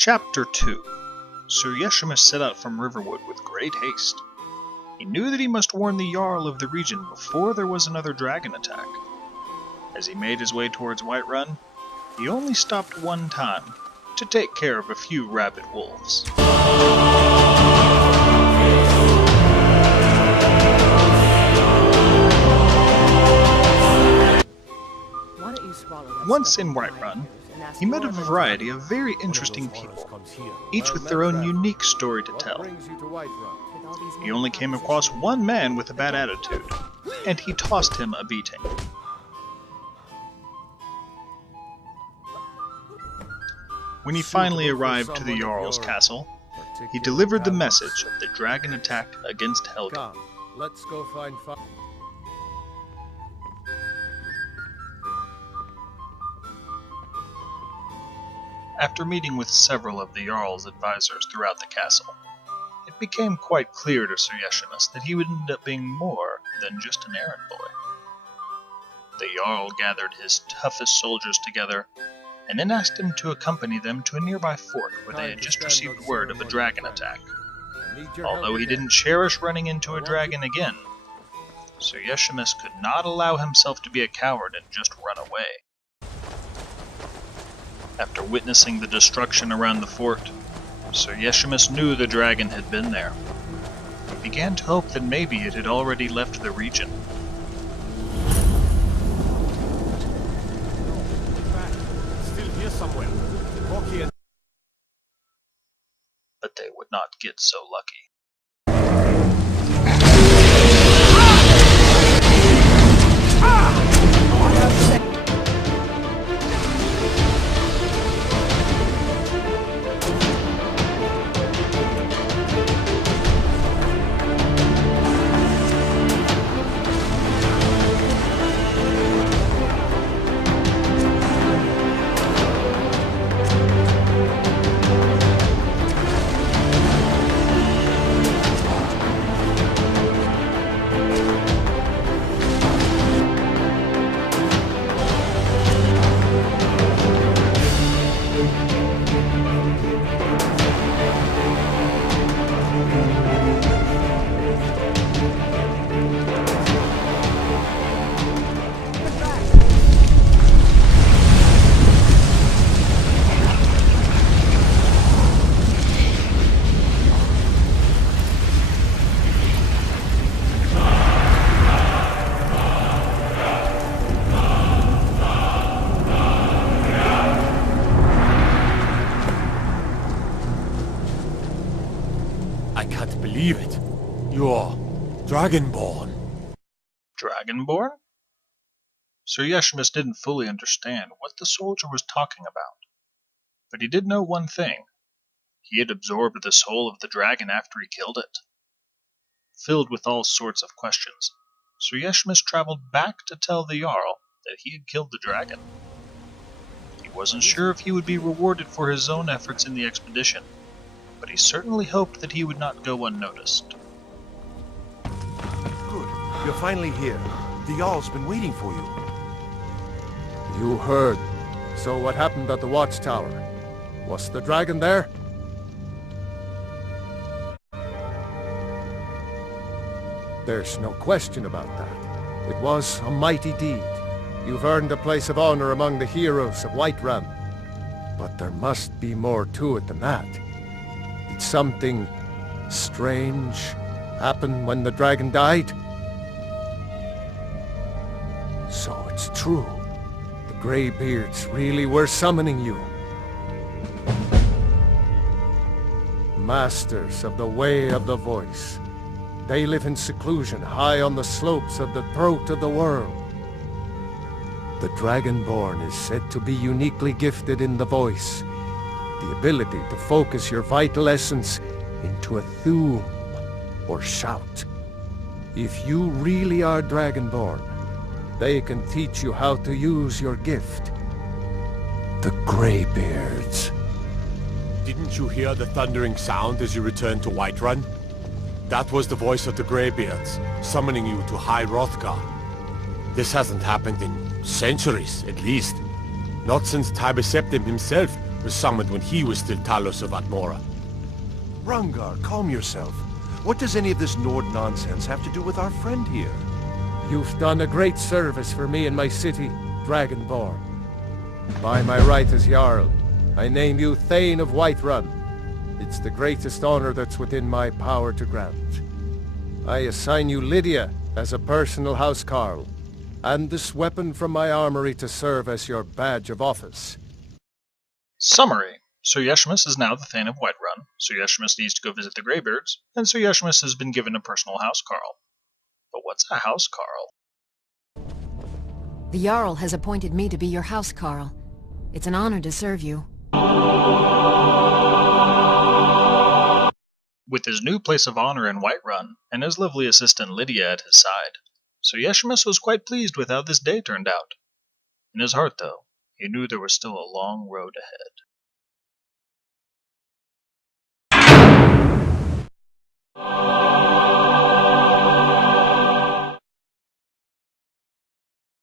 Chapter 2. Sir Yeshimus set out from Riverwood with great haste. He knew that he must warn the Jarl of the region before there was another dragon attack. As he made his way towards Whiterun, he only stopped one time to take care of a few rabid wolves. Once in Whiterun, he met a variety of very interesting people, each with their own unique story to tell. He only came across one man with a bad attitude, and he tossed him a beating. When he finally arrived to the Jarl's castle, he delivered the message of the dragon attack against Helga. Let's go find After meeting with several of the Jarl's advisors throughout the castle, it became quite clear to Sir Yeshimus that he would end up being more than just an errand boy. The Jarl gathered his toughest soldiers together, and then asked him to accompany them to a nearby fort where they had just received word of a dragon attack. Although he didn't cherish running into a dragon again, Sir Yeshimus could not allow himself to be a coward and just run away. After witnessing the destruction around the fort, Sir Yeshimus knew the dragon had been there. He began to hope that maybe it had already left the region. Still here somewhere. But they would not get so lucky. I can't believe it. You're Dragonborn. Dragonborn? Sir Yeshimus didn't fully understand what the soldier was talking about, but he did know one thing. He had absorbed the soul of the dragon after he killed it. Filled with all sorts of questions, Sir Yeshimus traveled back to tell the Jarl that he had killed the dragon. He wasn't sure if he would be rewarded for his own efforts in the expedition, but he certainly hoped that he would not go unnoticed. Good. You're finally here. The Jarl's been waiting for you. You heard. So what happened at the watchtower? Was the dragon there? There's no question about that. It was a mighty deed. You've earned a place of honor among the heroes of Whiterun. But there must be more to it than that. Did something strange happen when the dragon died? So it's true. The Greybeards really were summoning you. Masters of the Way of the Voice. They live in seclusion high on the slopes of the throat of the world. The Dragonborn is said to be uniquely gifted in the voice. The ability to focus your vital essence into a thum or shout. If you really are Dragonborn, they can teach you how to use your gift. The Greybeards. Didn't you hear the thundering sound as you returned to Whiterun? That was the voice of the Greybeards, summoning you to High Hrothgar. This hasn't happened in centuries, at least. Not since Tibeseptim himself was summoned when he was still Talos of Atmora. Rungar, calm yourself. What does any of this Nord nonsense have to do with our friend here? You've done a great service for me and my city, Dragonborn. By my right as Jarl, I name you Thane of Whiterun. It's the greatest honor that's within my power to grant. I assign you Lydia as a personal housecarl, and this weapon from my armory to serve as your badge of office. Summary. Sir Yeshimus is now the Thane of Whiterun. Sir Yeshimus needs to go visit the Greybeards, and Sir Yeshimus has been given a personal housecarl. But what's a housecarl? The Jarl has appointed me to be your housecarl. It's an honor to serve you. With his new place of honor in Whiterun, and his lovely assistant Lydia at his side, Sir Yeshimus was quite pleased with how this day turned out. In his heart, though, he knew there was still a long road ahead.